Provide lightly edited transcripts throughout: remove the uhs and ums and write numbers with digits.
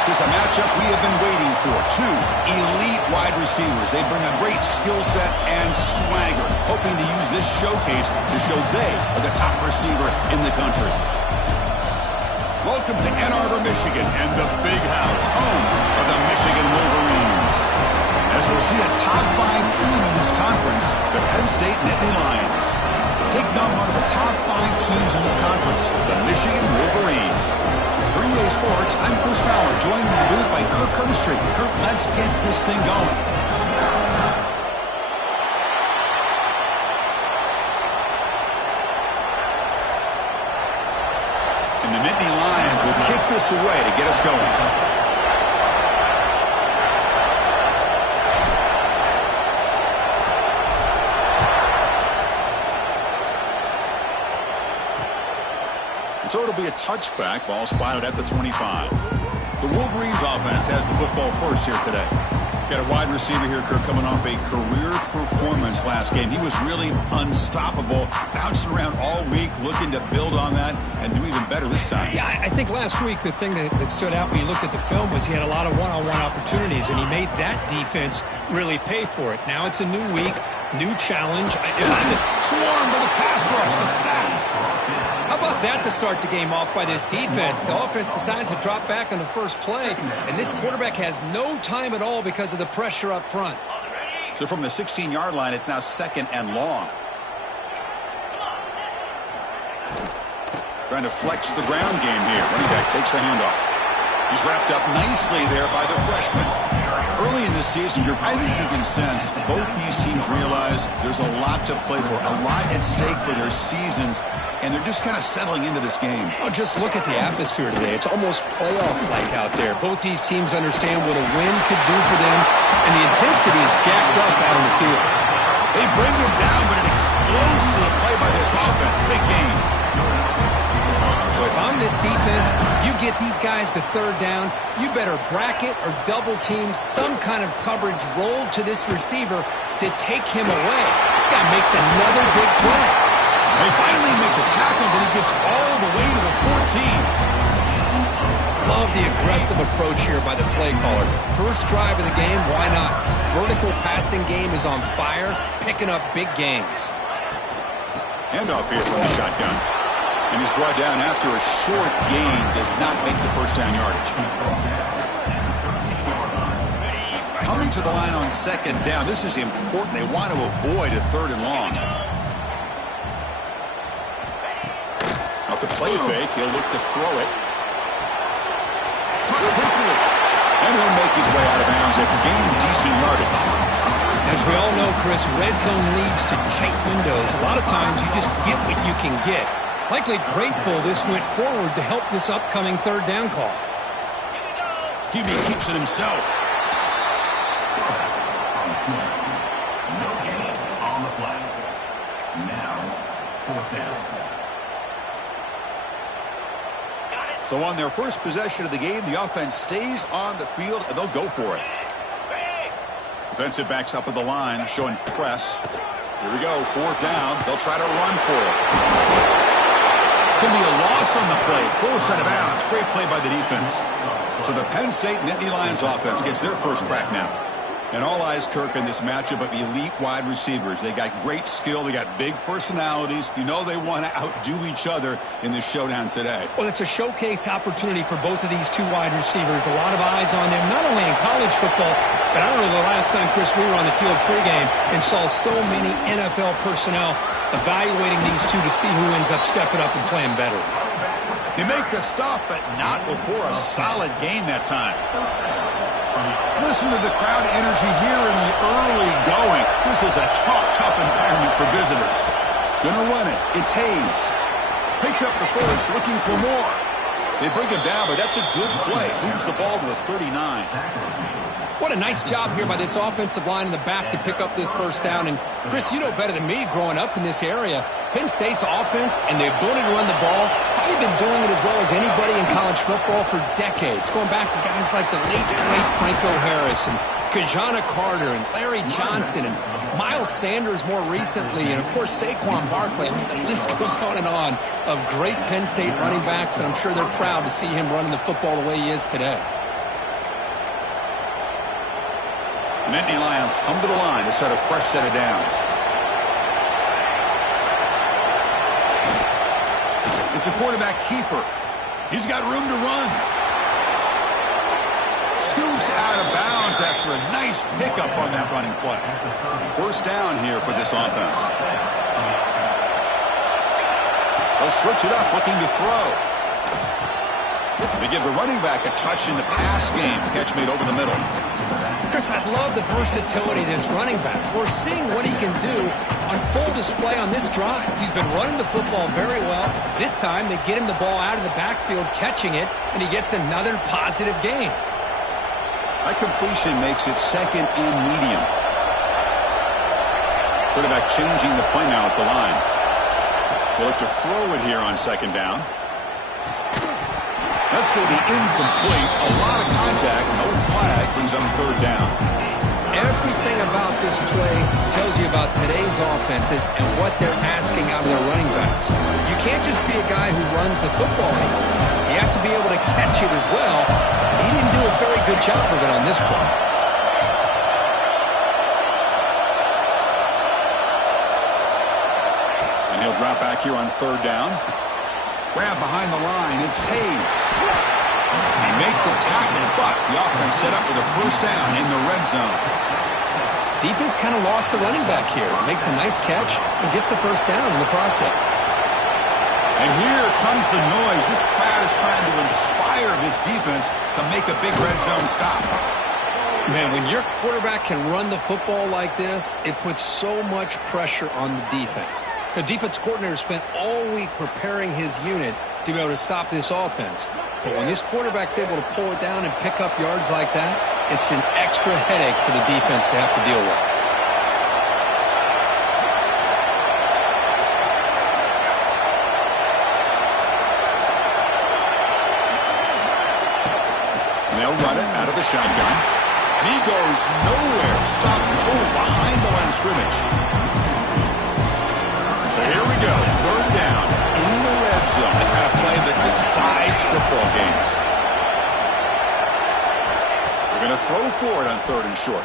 This is a matchup we have been waiting for. Two elite wide receivers. They bring a great skill set and swagger, hoping to use this showcase to show they are the top receiver in the country. Welcome to Ann Arbor, Michigan, and the Big House, home of the Michigan Wolverines. As we'll see a top 5 team in this conference, the Penn State Nittany Lions. Taking on one of the top 5 teams in this conference, the Michigan Wolverines. For EA Sports, I'm Chris Fowler, joined in the booth by Kirk Herbstreit. Kirk, let's get this thing going. And the Nittany Lions will kick this away to get us going. So it'll be a touchback, ball spotted at the 25. The Wolverines offense has the football first here today. Got a wide receiver here, Kirk, coming off a career performance last game. He was really unstoppable, bouncing around all week, looking to build on that and do even better this time. Yeah, I think last week the thing that stood out when you looked at the film was he had a lot of one-on-one opportunities, and he made that defense really pay for it. Now it's a new week, new challenge. Swarmed by the pass rush, the sack. How about that to start the game off by this defense? The offense decides to drop back on the first play, and this quarterback has no time at all because of the pressure up front. So from the 16-yard line, it's now 2nd and long. Trying to flex the ground game here. Running back takes the handoff. He's wrapped up nicely there by the freshman. Early in this season, I think you can sense both these teams realize there's a lot to play for, a lot at stake for their seasons, and they're just kind of settling into this game. Oh, just look at the atmosphere today. It's almost playoff-like out there. Both these teams understand what a win could do for them, and the intensity is jacked up out on the field. They bring him down, but an explosive play by this offense. Big game. If I'm this defense, you get these guys to 3rd down, you better bracket or double team some kind of coverage rolled to this receiver to take him away. This guy makes another big play. They finally make the tackle, but he gets all the way to the 14. Love the aggressive approach here by the play caller. First drive of the game, why not? Vertical passing game is on fire, picking up big gains. Handoff here from the shotgun. And he's brought down after a short gain, does not make the first down yardage. Coming to the line on 2nd down, this is important. They want to avoid a 3rd and long. Off the play fake, he'll look to throw it. Cut quickly. And he'll make his way out of bounds after gaining decent yardage. As we all know, Chris, red zone leads to tight windows. A lot of times you just get what you can get. Likely grateful this went forward to help this upcoming 3rd down call. QB keeps it himself. No gain on the play. Now, 4th down. So on their first possession of the game, the offense stays on the field, and they'll go for it. Defensive backs up at the line, showing press. Here we go, 4th down. They'll try to run for it. Going to be a loss on the play. 4th out of bounds. Great play by the defense. So the Penn State Nittany Lions offense gets their first crack now. And all eyes, Kirk, in this matchup of elite wide receivers. They got great skill. They got big personalities. You know they want to outdo each other in this showdown today. Well, it's a showcase opportunity for both of these two wide receivers. A lot of eyes on them, not only in college football, but I don't know the last time, Chris, we were on the field pregame and saw so many NFL personnel evaluating these two to see who ends up stepping up and playing better. They make the stop, but not before a solid gain that time. Listen to the crowd energy here in the early going. This is a tough environment for visitors. Gonna run it. It's Hayes. Picks up the first, looking for more. They bring him down, but that's a good play. Moves the ball to the 39. What a nice job here by this offensive line in the back to pick up this first down. And, Chris, you know better than me growing up in this area, Penn State's offense and the ability to run the ball, probably been doing it as well as anybody in college football for decades, going back to guys like the late, great Franco Harris and Kajana Carter and Larry Johnson and Miles Sanders more recently, and, of course, Saquon Barkley. I mean, the list goes on and on of great Penn State running backs, and I'm sure they're proud to see him running the football the way he is today. The Nittany Lions come to the line to set a fresh set of downs. It's a quarterback keeper. He's got room to run. Scoots out of bounds after a nice pickup on that running play. First down here for this offense. They'll switch it up, looking to throw. They give the running back a touch in the pass game. Catch made over the middle. Chris, I love the versatility of this running back. We're seeing what he can do on full display on this drive. He's been running the football very well. This time, they get him the ball out of the backfield, catching it, and he gets another positive gain. That completion makes it second and medium. Quarterback changing the play now at the line. They'll look to throw it here on second down. That's going to be incomplete. A lot of contact. No flag. Brings up third down. Everything about this play tells you about today's offenses and what they're asking out of their running backs. You can't just be a guy who runs the football anymore. You have to be able to catch it as well. And he didn't do a very good job of it on this play. And he'll drop back here on third down. Grab behind the line. It's Hayes. They make the tackle, but the offense set up with a first down in the red zone. Defense kind of lost the running back here. Makes a nice catch and gets the first down in the process. And here comes the noise. This crowd is trying to inspire this defense to make a big red zone stop. Man, when your quarterback can run the football like this, it puts so much pressure on the defense. The defense coordinator spent all week preparing his unit to be able to stop this offense. But when this quarterback's able to pull it down and pick up yards like that, it's an extra headache for the defense to have to deal with. They'll run it out of the shotgun. And he goes nowhere. Stop cold behind the line of scrimmage. So here we go. Third down in the red zone. The kind of play that decides football games. They're going to throw for it on third and short.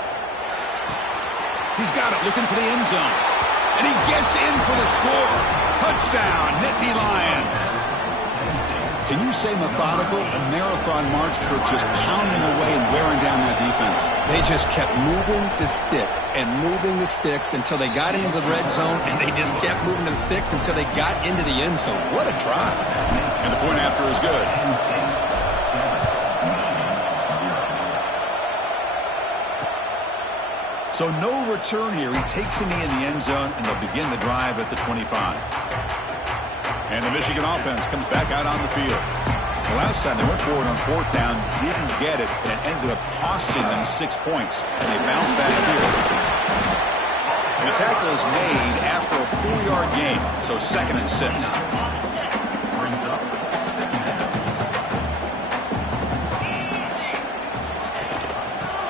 He's got it, looking for the end zone. And he gets in for the score. Touchdown, Nittany Lions. Can you say methodical? A marathon march, Kirk, just pounding away and wearing down that defense. They just kept moving the sticks and moving the sticks until they got into the red zone, and they just kept moving the sticks until they got into the end zone. What a drive. And the point after is good. So no return here. He takes it in the end zone, and they'll begin the drive at the 25. And the Michigan offense comes back out on the field. The last time they went forward on fourth down, didn't get it, and it ended up costing them 6 points. And they bounce back here. And the tackle is made after a 4-yard gain, so 2nd and 6.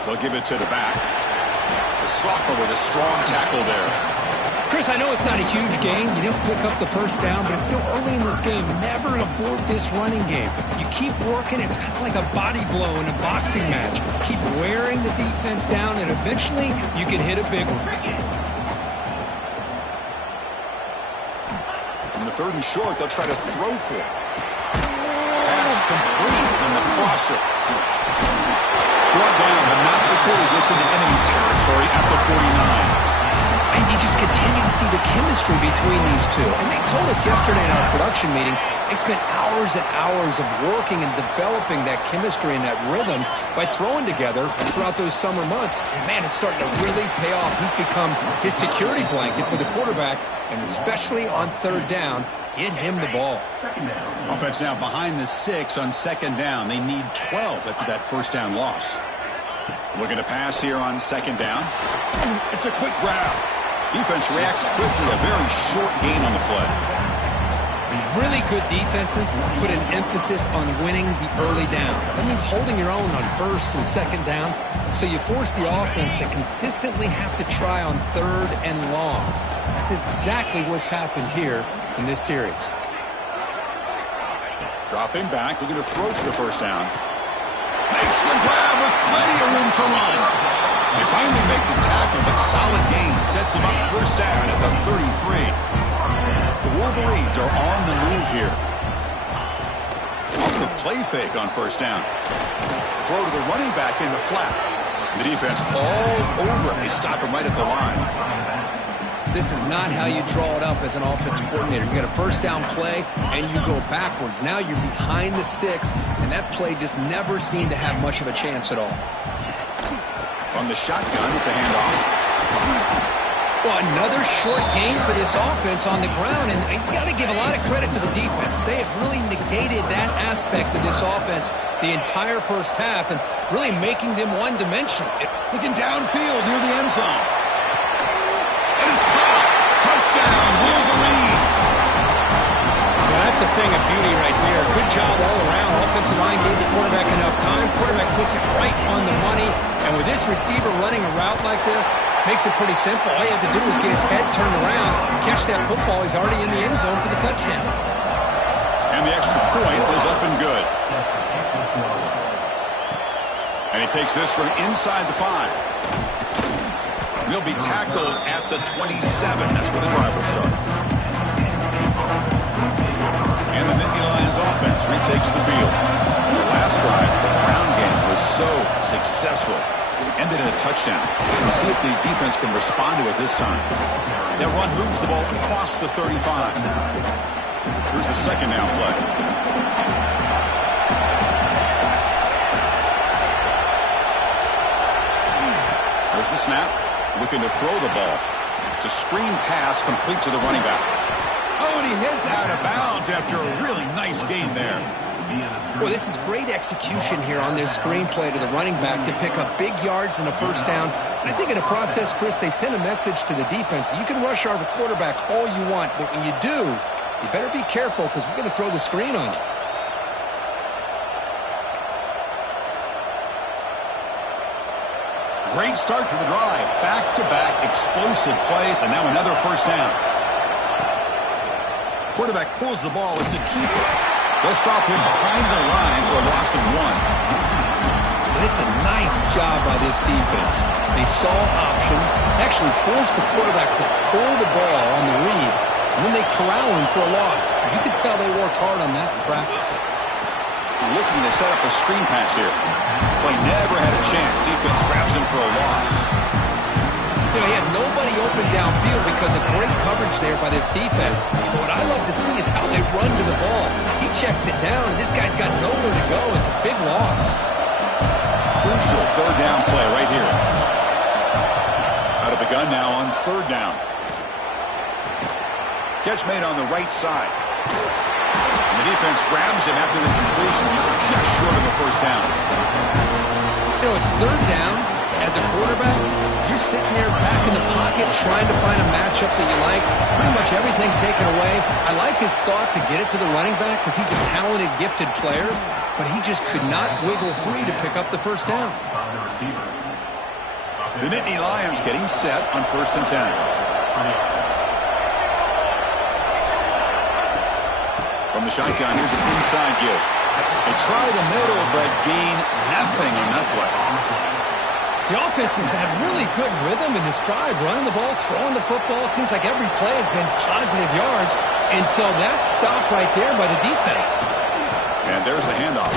They'll give it to the back. The sophomore with a strong tackle there. Chris, I know it's not a huge gain. You didn't pick up the first down, but it's still early in this game. Never abort this running game. You keep working. It's kind of like a body blow in a boxing match. Keep wearing the defense down, and eventually you can hit a big one. In the third and short, they'll try to throw for it. Pass complete in the crosser. Brought down, but not before he gets into enemy territory at the 49. And you just continue to see the chemistry between these two. And they told us yesterday in our production meeting, they spent hours and hours of working and developing that chemistry and that rhythm by throwing together throughout those summer months. And, man, it's starting to really pay off. He's become his security blanket for the quarterback, and especially on third down, get him the ball. Offense now behind the 6 on second down. They need 12 after that first down loss. Looking to pass here on second down. It's a quick grab. Defense reacts quickly. A very short gain on the play. Really good defenses put an emphasis on winning the early downs. That means holding your own on first and second down. So you force the offense to consistently have to try on third and long. That's exactly what's happened here in this series. Dropping back. Looking to throw for the first down. Makes the grab with plenty of room to run. They finally make the tackle, but solid gain sets them up first down at the 33. The Wolverines are on the move here. Off the play fake on first down. Throw to the running back in the flat. The defense all over him. They stop him right at the line. This is not how you draw it up as an offensive coordinator. You get a first down play, and you go backwards. Now you're behind the sticks, and that play just never seemed to have much of a chance at all. On the shotgun, it's a handoff. Well, another short game for this offense on the ground, and you got to give a lot of credit to the defense. They have really negated that aspect of this offense the entire first half and really making them one-dimensional. Looking downfield near the end zone. And it's caught. Touchdown, Wolverines. Now, that's a thing of beauty right there. Good job all around. Offensive line gave the quarterback enough time. Quarterback puts it right on the money. And with this receiver running a route like this, makes it pretty simple. All you have to do is get his head turned around, catch that football. He's already in the end zone for the touchdown. And the extra point was up and good. And he takes this from inside the 5. He'll be tackled at the 27. That's where the drive will start. And the Nittany Lions offense retakes the field. The last drive, the ground game was so successful. Ended in a touchdown. We'll see if the defense can respond to it this time. That run moves the ball across the 35. Here's the second down play. There's the snap. Looking to throw the ball. It's a screen pass complete to the running back. Oh, and he hits out of bounds after a really nice gain there. Well, this is great execution here on this screenplay to the running back to pick up big yards and a first down. I think in the process, Chris, they send a message to the defense. You can rush our quarterback all you want, but when you do, you better be careful because we're going to throw the screen on you. Great start to the drive. Back-to-back explosive plays, and now another first down. Quarterback pulls the ball. It's a keeper. They'll stop him behind the line for a loss of 1. It's a nice job by this defense. They saw option, actually forced the quarterback to pull the ball on the read, and then they corral him for a loss. You could tell they worked hard on that in practice. Looking to set up a screen pass here. Play never had a chance. Defense grabs him for a loss. You know, he had nobody open downfield because of great coverage there by this defense. But what I love to see is how they run to the ball. He checks it down, and this guy's got nowhere to go. It's a big loss. Crucial third down play right here. Out of the gun now on third down. Catch made on the right side. And the defense grabs him after the completion. He's just short of a first down. You know, it's third down. As a quarterback, you're sitting there back in the pocket trying to find a matchup that you like. Pretty much everything taken away. I like his thought to get it to the running back because he's a talented, gifted player, but he just could not wiggle free to pick up the first down. The Nittany Lions getting set on 1st and 10. From the shotgun, here's an inside give. They try the middle, but gain nothing on that play. The offense has had really good rhythm in this drive, running the ball, throwing the football. Seems like every play has been positive yards until that stop right there by the defense. And there's the handoff.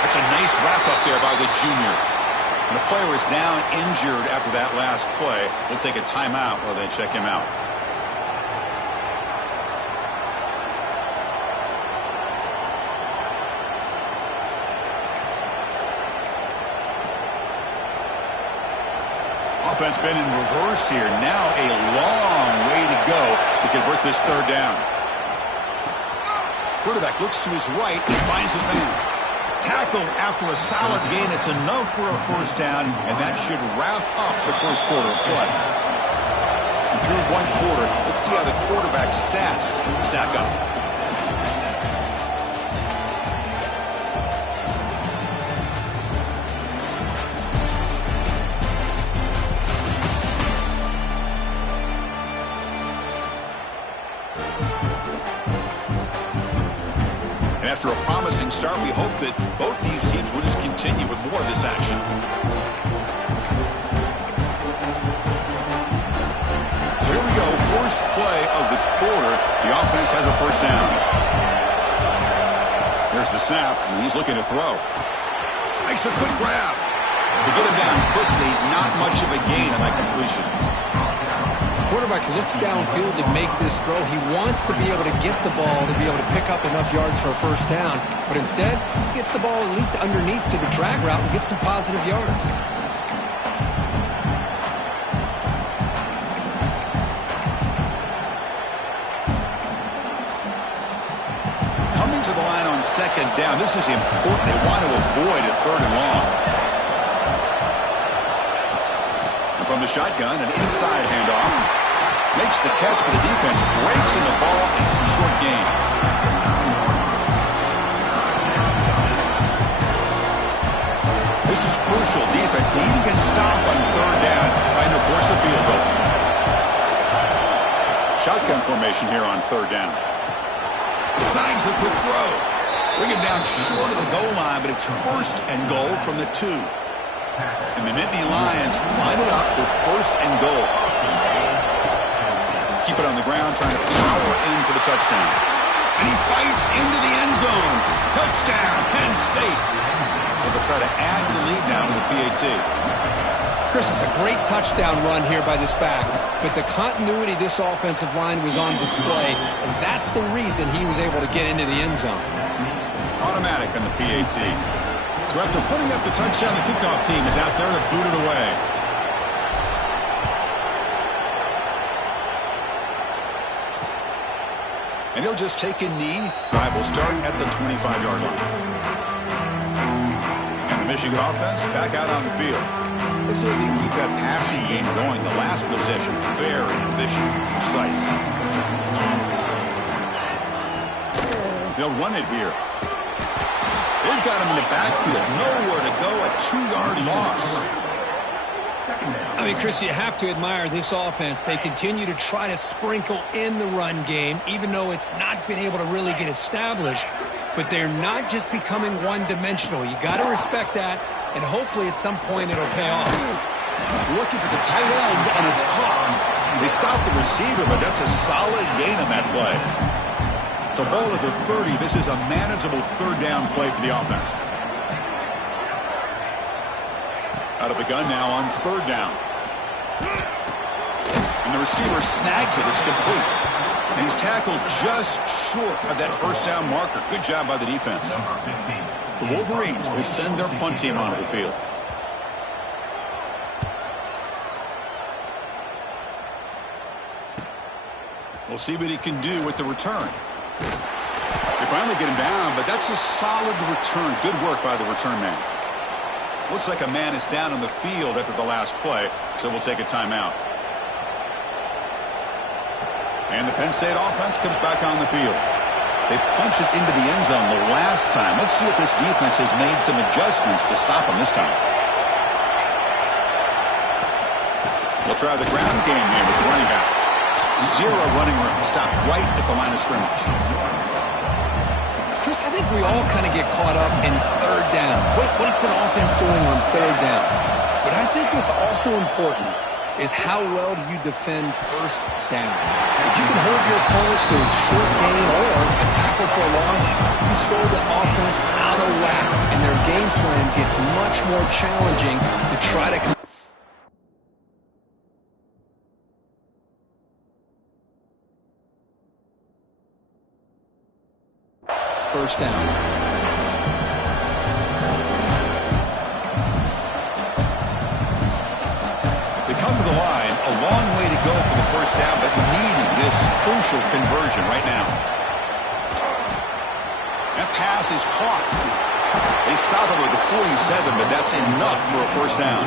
That's a nice wrap-up there by the junior. And the player is down injured after that last play. We'll take a timeout while they check him out. Offense been in reverse here. Now a long way to go to convert this third down. Quarterback looks to his right and finds his man. Tackle after a solid gain. It's enough for a first down, and that should wrap up the first quarter of play. And through one quarter, let's see how the quarterback's stats stack up. After a promising start, we hope that both these teams will just continue with more of this action. first down. Here's the snap, and he's looking to throw. Makes a quick grab. To get him down quickly, not much of a gain on that completion. Quarterback looks downfield to make this throw. He wants to be able to get the ball to be able to pick up enough yards for a first down. But instead, he gets the ball at least underneath to the drag route and gets some positive yards. Coming to the line on second down. This is important. They want to avoid a third and long. And from the shotgun, an inside handoff. Makes the catch for the defense, breaks in the ball, and it's a short gain. This is crucial. Defense needing a stop on third down, trying to force a field goal. Shotgun formation here on third down. Signs the quick throw. Bring him down short of the goal line, but it's first and goal from the 2. And the Nittany Lions line it up with first and goal. Keep it on the ground, trying to power in for the touchdown. And he fights into the end zone. Touchdown, Penn State. So they'll try to add to the lead now to the PAT. Chris, it's a great touchdown run here by this back. But the continuity of this offensive line was on display, and that's the reason he was able to get into the end zone. Automatic on the PAT. So after putting up the touchdown, the kickoff team is out there to boot it away. And he'll just take a knee. Drive will start at the 25-yard line. And the Michigan offense back out on the field. Let's see if they can keep that passing game going. The last possession, very efficient, precise. They'll run it here. They've got him in the backfield. Nowhere to go, a 2-yard loss. I mean, Chris, you have to admire this offense. They continue to try to sprinkle in the run game, even though it's not been able to really get established. But they're not just becoming one-dimensional. You got to respect that, and hopefully at some point it'll pay off. Looking for the tight end, and it's caught. They stopped the receiver, but that's a solid gain on that play. So ball at the 30. This is a manageable third down play for the offense. Out of the gun now on third down. And the receiver snags it. It's complete. And he's tackled just short of that first down marker. Good job by the defense. The Wolverines will send their punt team onto the field. We'll see what he can do with the return. They finally get him down, but that's a solid return. Good work by the return man. Looks like a man is down on the field after the last play, so we'll take a timeout. And the Penn State offense comes back on the field. They punch it into the end zone the last time. Let's see if this defense has made some adjustments to stop them this time. We'll try the ground game here with the running back. Zero running room. Stop right at the line of scrimmage. Chris, I think we all kind of get caught up in third down. What's an offense doing on third down? But I think what's also important is how well do you defend first down. If you can hold your opponents to a short gain or a tackle for a loss, you throw the offense out of whack, and their game plan gets much more challenging to try to first down. They come to the line, a long way to go for the first down, but needing this crucial conversion right now. That pass is caught. They stop it with the 47, but that's enough for a first down.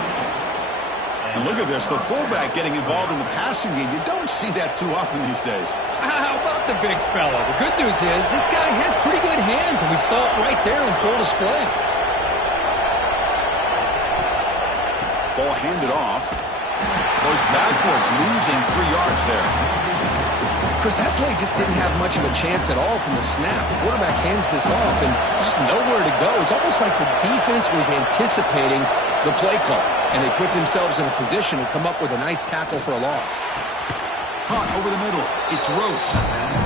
And look at this, the fullback getting involved in the passing game. You don't see that too often these days. How about the big fella? The good news is this guy has pretty good hands, and we saw it right there in full display. Ball handed off. Goes backwards, losing 3 yards there. Chris, that play just didn't have much of a chance at all from the snap. The quarterback hands this off, and just nowhere to go. It's almost like the defense was anticipating the play call, and they put themselves in a position to come up with a nice tackle for a loss. caught over the middle. It's Roche.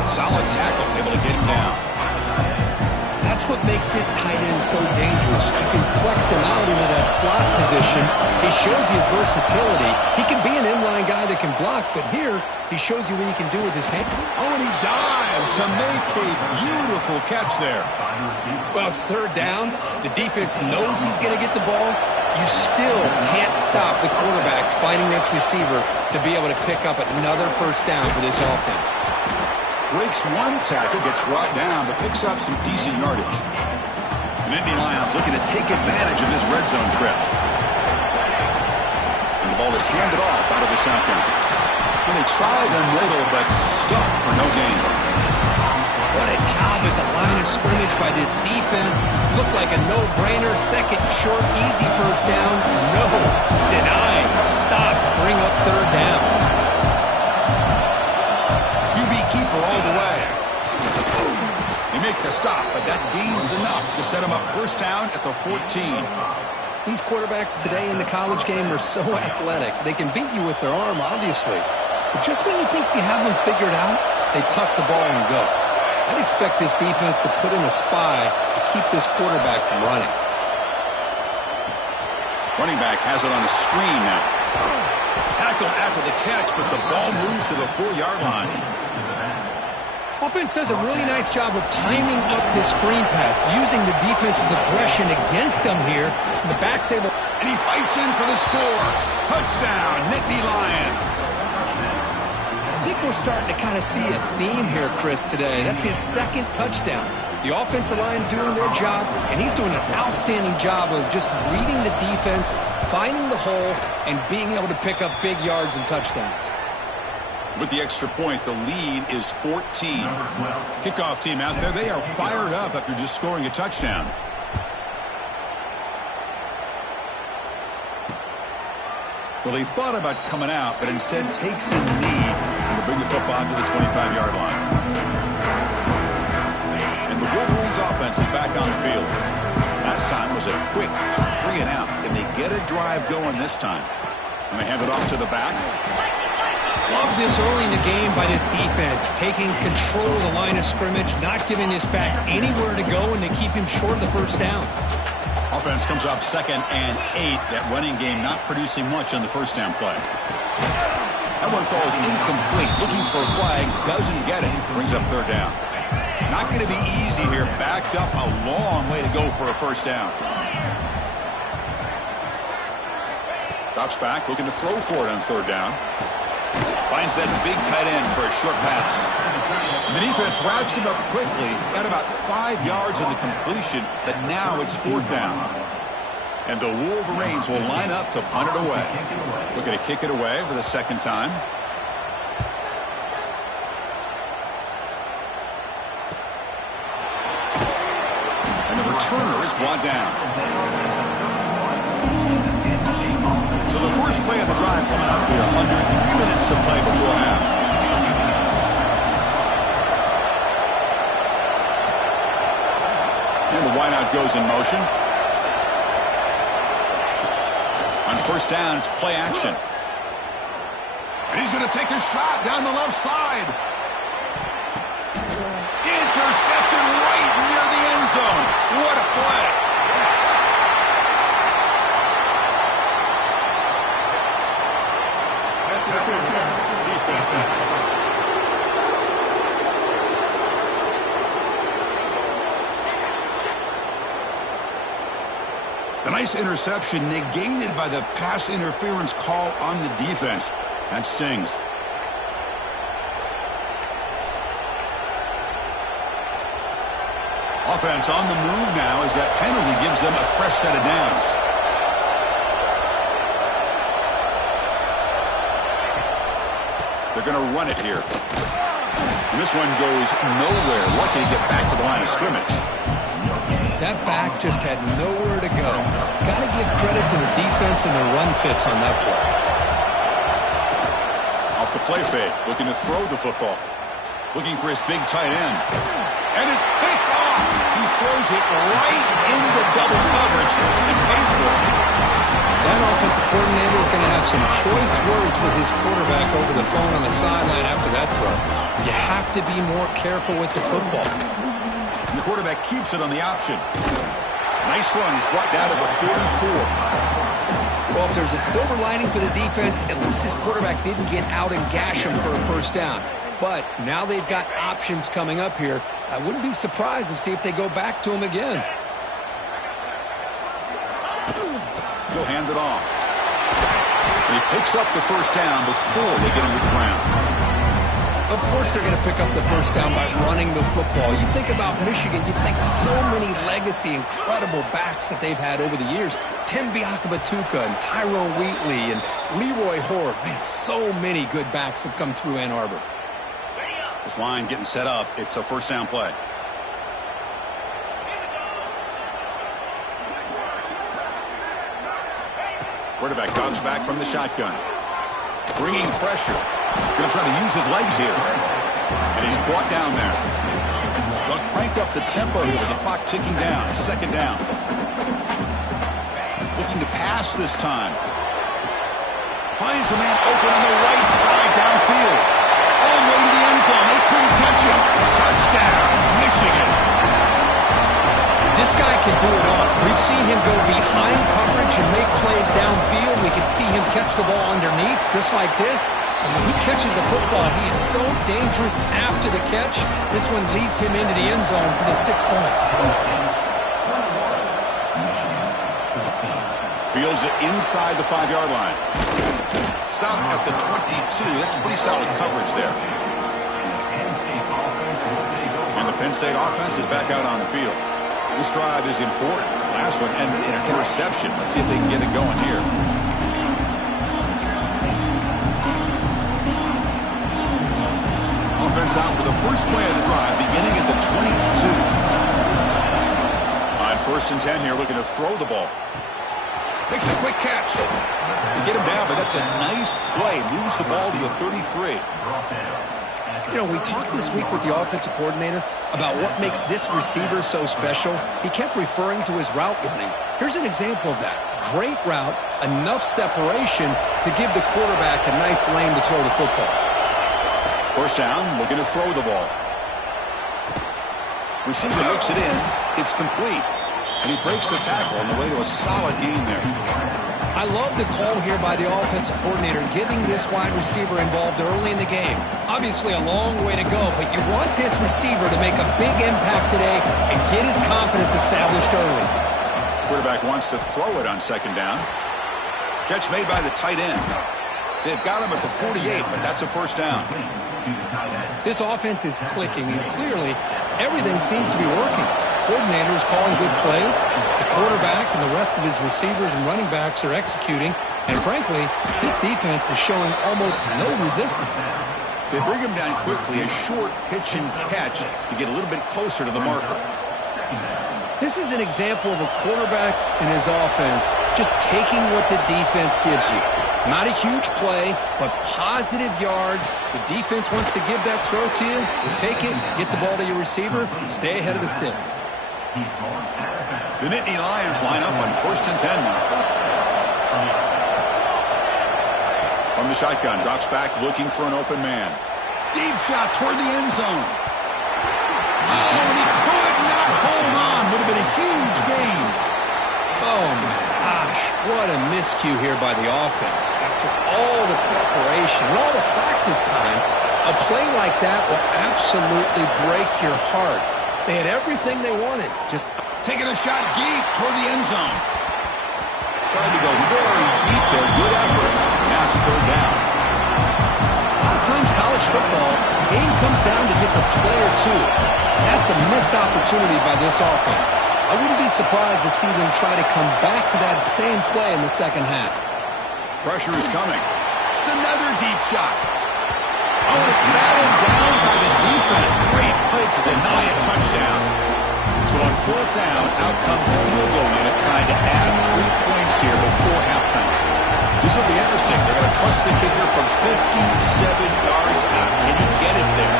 Solid tackle, able to get him down. That's what makes this tight end so dangerous. You can flex him out into that slot position. He shows you his versatility. He can be an inline guy that can block, but here he shows you what he can do with his hand. Oh, and he dives to make a beautiful catch there. Well, it's third down. The defense knows he's going to get the ball. You still can't stop the quarterback finding this receiver to be able to pick up another first down for this offense. Breaks one tackle, gets brought down, but picks up some decent yardage. The Nittany Lions looking to take advantage of this red zone trip. And the ball is handed off out of the shotgun. And they try the middle, but stuck for no gain. What a job at the line of scrimmage by this defense. Looked like a no-brainer. Second short, easy first down. No. Denied. Stop. Bring up third down. QB keeper all the way. They make the stop, but that gains enough to set them up first down at the 14. These quarterbacks today in the college game are so athletic. They can beat you with their arm, obviously. But just when you think you have them figured out, they tuck the ball and go. I'd expect this defense to put in a spy to keep this quarterback from running. Running back has it on a screen now. Tackle after the catch, but the ball moves to the 4-yard line. Offense does a really nice job of timing up this screen pass, using the defense's aggression against them here. And the back's able... And he fights in for the score. Touchdown, Nittany Lions. I think we're starting to kind of see a theme here, Chris, today. That's his second touchdown. The offensive line doing their job, and he's doing an outstanding job of just reading the defense, finding the hole, and being able to pick up big yards and touchdowns. With the extra point, the lead is 14. Kickoff team out there, they are fired up after just scoring a touchdown. Well, he thought about coming out, but instead takes a knee to bring the football to the 25-yard line. And the Wolverines offense is back on the field. Last time was a quick 3 and out. Can they get a drive going this time? And they hand it off to the back. Love this early in the game by this defense, taking control of the line of scrimmage, not giving this back anywhere to go, and to keep him short of the first down. Offense comes up 2nd and 8. That running game not producing much on the first down play. That one falls incomplete. Looking for a flag, doesn't get it. Brings up third down. Not going to be easy here. Backed up a long way to go for a first down. Drops back, looking to throw for it on third down. Finds that big tight end for a short pass. The defense wraps him up quickly. Got about 5 yards on the completion, but now it's fourth down. And the Wolverines will line up to punt it away. Looking to kick it away for the second time. And the returner is brought down. So the first play of the drive coming up here. Under 3 minutes to play before half. And the wideout goes in motion. On first down, it's play action. And he's going to take a shot down the left side. Intercepted right near the end zone. What a play. The nice interception negated by the pass interference call on the defense. That stings. Offense on the move now as that penalty gives them a fresh set of downs. They're going to run it here. And this one goes nowhere. Lucky to get back to the line of scrimmage. That back just had nowhere to go. Got to give credit to the defense and the run fits on that play. Off the play fake, looking to throw the football. Looking for his big tight end. And it's picked off. He throws it right into double coverage and pays for it. That offensive coordinator is going to have some choice words for his quarterback over the phone on the sideline after that throw. You have to be more careful with the football. And the quarterback keeps it on the option. Nice run. He's brought down to the 44. Well, if there's a silver lining for the defense, at least this quarterback didn't get out and gash him for a first down. But now they've got options coming up here. I wouldn't be surprised to see if they go back to him again. He'll hand it off. And he picks up the first down before they get him to the ground. Of course they're going to pick up the first down by running the football. You think about Michigan, you think so many legacy, incredible backs that they've had over the years. Tim Biakabatuka and Tyrone Wheatley and Leroy Horde. Man, so many good backs have come through Ann Arbor. This line getting set up. It's a first down play. Quarterback drops back from the shotgun. Bringing pressure. Going to try to use his legs here. And he's brought down there. They'll crank up the tempo here with the clock ticking down. Second down. Looking to pass this time. Finds a man open on the right side downfield. All the way to the end zone. They couldn't catch him. Touchdown, Michigan. This guy can do it all. We've seen him go behind coverage and make plays downfield. We can see him catch the ball underneath, just like this. And when he catches a football, he is so dangerous after the catch. This one leads him into the end zone for the 6 points. Fields it inside the 5-yard line. Stop at the 22. That's pretty solid coverage there. And the Penn State offense is back out on the field. This drive is important. Last one ended in an interception. Let's see if they can get it going here. Offense out for the first play of the drive, beginning at the 22. On 1st and 10 here, looking to throw the ball. Makes a quick catch. They get him down, but that's a nice play. Moves the ball to the 33. You know, we talked this week with the offensive coordinator about what makes this receiver so special. He kept referring to his route running. Here's an example of that. Great route, enough separation to give the quarterback a nice lane to throw the football. First down, looking to throw the ball. Receiver looks it in. It's complete. And he breaks the tackle on the way to a solid gain there. I love the call here by the offensive coordinator, getting this wide receiver involved early in the game. Obviously a long way to go, but you want this receiver to make a big impact today and get his confidence established early. Quarterback wants to throw it on 2nd down. Catch made by the tight end. They've got him at the 48, but that's a first down. This offense is clicking, and clearly everything seems to be working. The coordinator is calling good plays. The quarterback and the rest of his receivers and running backs are executing. And frankly, this defense is showing almost no resistance. They bring him down quickly, a short pitch and catch to get a little bit closer to the marker. This is an example of a quarterback and his offense just taking what the defense gives you. Not a huge play, but positive yards. The defense wants to give that throw to you. You take it, get the ball to your receiver, stay ahead of the sticks. The Nittany Lions line up on 1st and 10 now. From the shotgun, drops back looking for an open man. Deep shot toward the end zone. Oh, and he could not hold on. Would have been a huge gain. Oh, my gosh. What a miscue here by the offense. After all the preparation and all the practice time, a play like that will absolutely break your heart. They had everything they wanted. Just taking a shot deep toward the end zone. Tried to go very deep there. Good effort. Now it's 3rd down. A lot of times college football, the game comes down to just a play or two. And that's a missed opportunity by this offense. I wouldn't be surprised to see them try to come back to that same play in the second half. Pressure is coming. It's another deep shot. Oh, and it's batted down by the defense. Great play to deny a touchdown. So on 4th down, out comes the field goal unit trying to add 3 points here before halftime. This will be interesting. They're going to trust the kicker from 57 yards out. Can he get it there?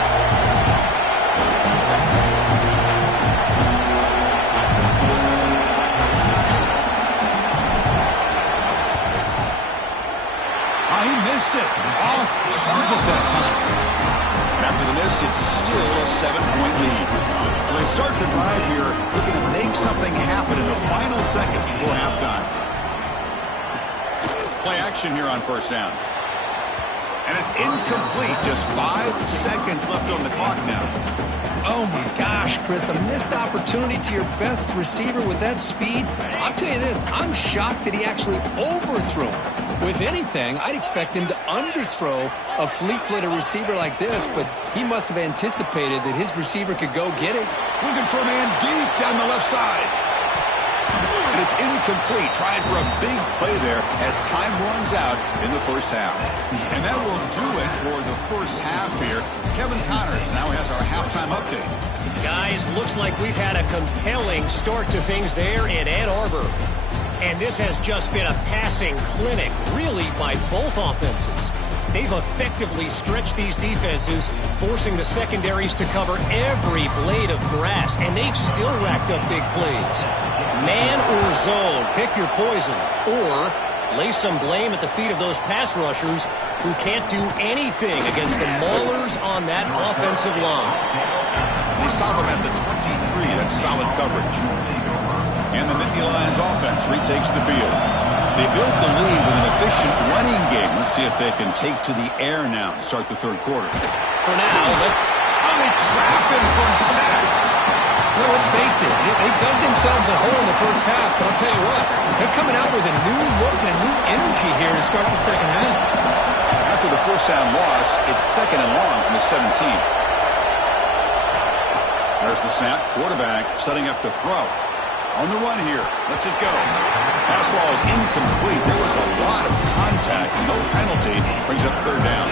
target that time. And after the miss, it's still a 7-point lead. So they start the drive here looking to make something happen in the final seconds before halftime. Play action here on first down. And it's incomplete. Just 5 seconds left on the clock now. Oh, my gosh, Chris, a missed opportunity to your best receiver with that speed. I'll tell you this, I'm shocked that he actually overthrew him. If anything, I'd expect him to underthrow a fleet-footed receiver like this, but he must have anticipated that his receiver could go get it. Looking for a man deep down the left side. It is incomplete. Trying for a big play there as time runs out in the first half. And that will do it for the first half here. Kevin Connors now has our halftime update. Guys, looks like we've had a compelling start to things there in Ann Arbor. And this has just been a passing clinic, really, by both offenses. They've effectively stretched these defenses, forcing the secondaries to cover every blade of grass, and they've still racked up big plays. Man or zone, pick your poison, or lay some blame at the feet of those pass rushers who can't do anything against the maulers on that offensive line. They stop them at the 23. That's solid coverage. And the Nittany Lions offense retakes the field. They built the lead with an efficient running game. Let's see if they can take to the air now to start the third quarter. For now, they trap him for a sack. Well, let's face it, they dug themselves a hole in the first half, but I'll tell you what, they're coming out with a new look and a new energy here to start the second half. After the first down loss, it's second and long from the 17. There's the snap. Quarterback setting up to throw. On the run here. Lets it go. Pass ball is incomplete. There was a lot of contact. No penalty. Brings up third down.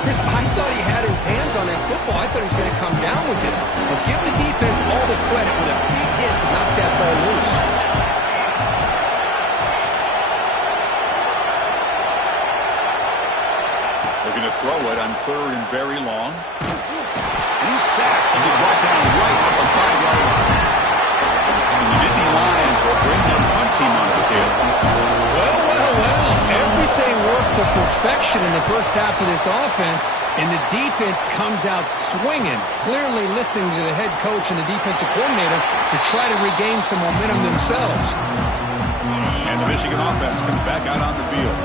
Chris, I thought he had his hands on that football. I thought he was going to come down with it. But give the defense all the credit with a big hit to knock that ball loose. Looking to throw it on third and very long. And he's sacked. He'll be brought down right at the 5-yard line. And the Nittany Lions will bring their punt team onto the field. Well. Everything worked to perfection in the first half of this offense, and the defense comes out swinging, clearly listening to the head coach and the defensive coordinator to try to regain some momentum themselves. And the Michigan offense comes back out on the field.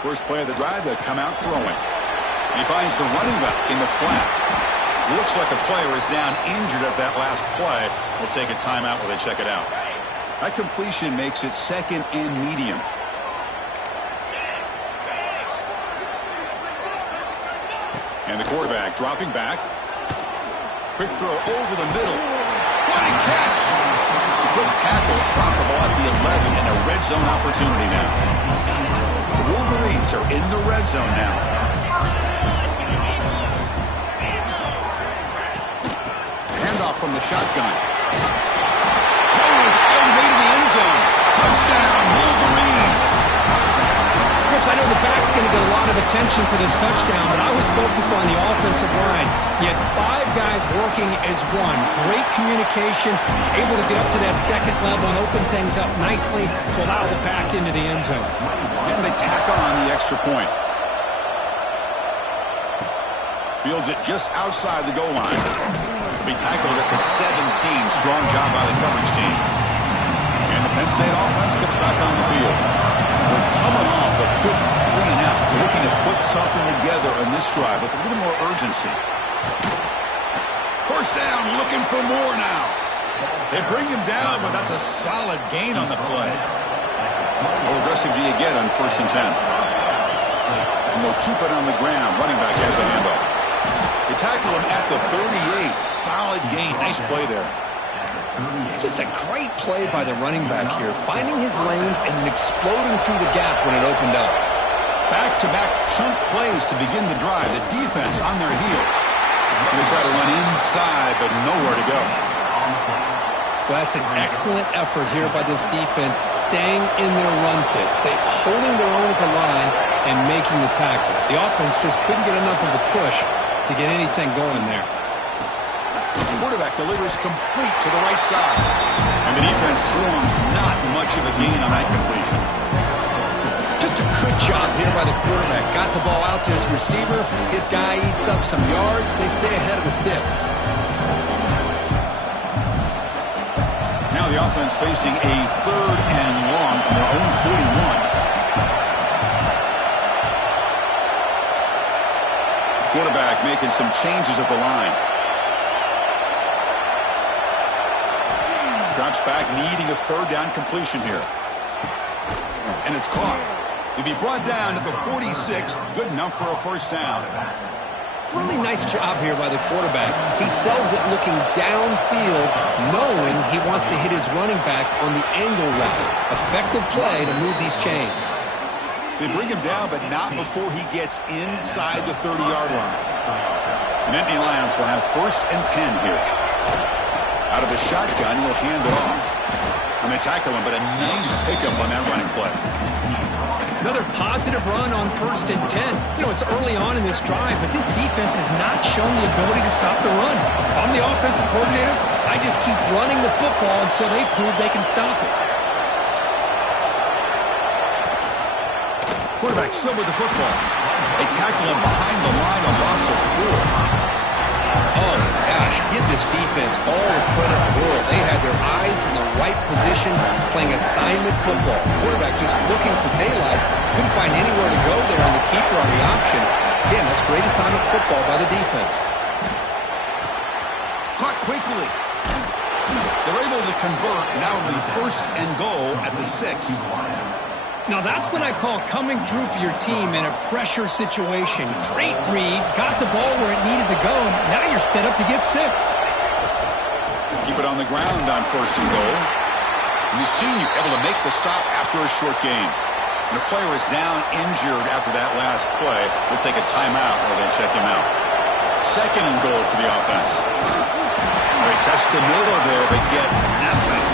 First play of the drive, they'll come out throwing. He finds the running back in the flat. Looks like a player is down injured at that last play. We'll take a timeout while they check it out. That completion makes it second and medium. And the quarterback dropping back. Quick throw over the middle. What a catch! It's a quick tackle. Spot the ball at the 11 and a red zone opportunity now. The Wolverines are in the red zone now. Handoff from the shotgun. Goes all the way to the end zone. Touchdown, Wolverines. Chris, I know the back's going to get a lot of attention for this touchdown, but I was focused on the offensive line. You had 5 guys working as one. Great communication, able to get up to that second level and open things up nicely to allow the back into the end zone. And they tack on the extra point. Fields it just outside the goal line. Be tackled at the 17. Strong job by the coverage team. And the Penn State offense gets back on the field. They're coming off a quick 3 and out, so looking to put something together on this drive with a little more urgency. First down, looking for more now. They bring him down, but that's a solid gain on the play. How aggressive do you get on 1st and 10? And they'll keep it on the ground. Running back has the handoff. They tackle him at the 38. Solid gain. Nice play there. Just a great play by the running back here, finding his lanes and then exploding through the gap when it opened up. Back-to-back chunk plays to begin the drive. The defense on their heels. They try to run inside, but nowhere to go. Well, that's an excellent effort here by this defense, staying in their run fit, holding their own at the line and making the tackle. The offense just couldn't get enough of a push to get anything going there. Quarterback delivers complete to the right side. And the defense swarms not much of a gain on that completion. Just a good job here by the quarterback. Got the ball out to his receiver. His guy eats up some yards. They stay ahead of the sticks. Now the offense facing a 3rd and long from their own 41. Quarterback making some changes at the line. Drops back, needing a 3rd down completion here. And it's caught. He'll be brought down at the 46. Good enough for a 1st down. Really nice job here by the quarterback. He sells it looking downfield, knowing he wants to hit his running back on the angle route. Effective play to move these chains. They bring him down, but not before he gets inside the 30-yard line. The Nittany Lions will have 1st and 10 here. Out of the shotgun, he'll hand it off. And they tackle him, but a nice pickup on that running play. Another positive run on 1st and 10. You know, it's early on in this drive, but this defense has not shown the ability to stop the run. If I'm the offensive coordinator, I just keep running the football until they prove they can stop it. Quarterback still with the football. They tackle him behind the line, a loss of 4. Oh, gosh, give this defense all the credit in the world. They had their eyes in the right position, playing assignment football. Quarterback just looking for daylight. Couldn't find anywhere to go there, and the keeper on the option. Again, that's great assignment football by the defense. Caught quickly. They're able to convert. Now it'll be 1st and goal at the 6. Now that's what I call coming through for your team in a pressure situation. Great read, got the ball where it needed to go, and now you're set up to get 6. Keep it on the ground on 1st and goal. And the senior able to make the stop after a short gain. And the player is down injured after that last play. We'll take a timeout while they check him out. 2nd and goal for the offense. They test the middle there, but get nothing.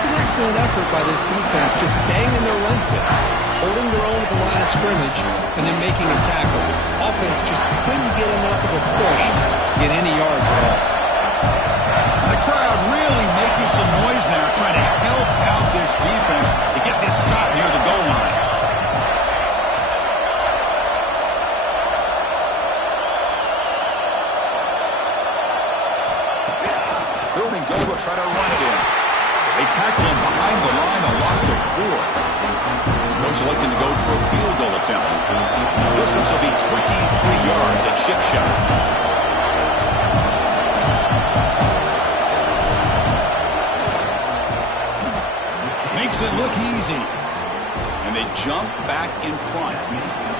An excellent effort by this defense, just staying in their run fits, holding their own at the line of scrimmage, and then making a tackle. Offense just couldn't get enough of a push to get any yards at all. The crowd really making some noise now, trying to help out this defense to get this stop near the goal line. 3rd and goal, they'll try to run it in. They tackle him behind the line, a loss of 4. Coach electing to go for a field goal attempt. Distance will be 23 yards at chip shot. Makes it look easy. And they jump back in front.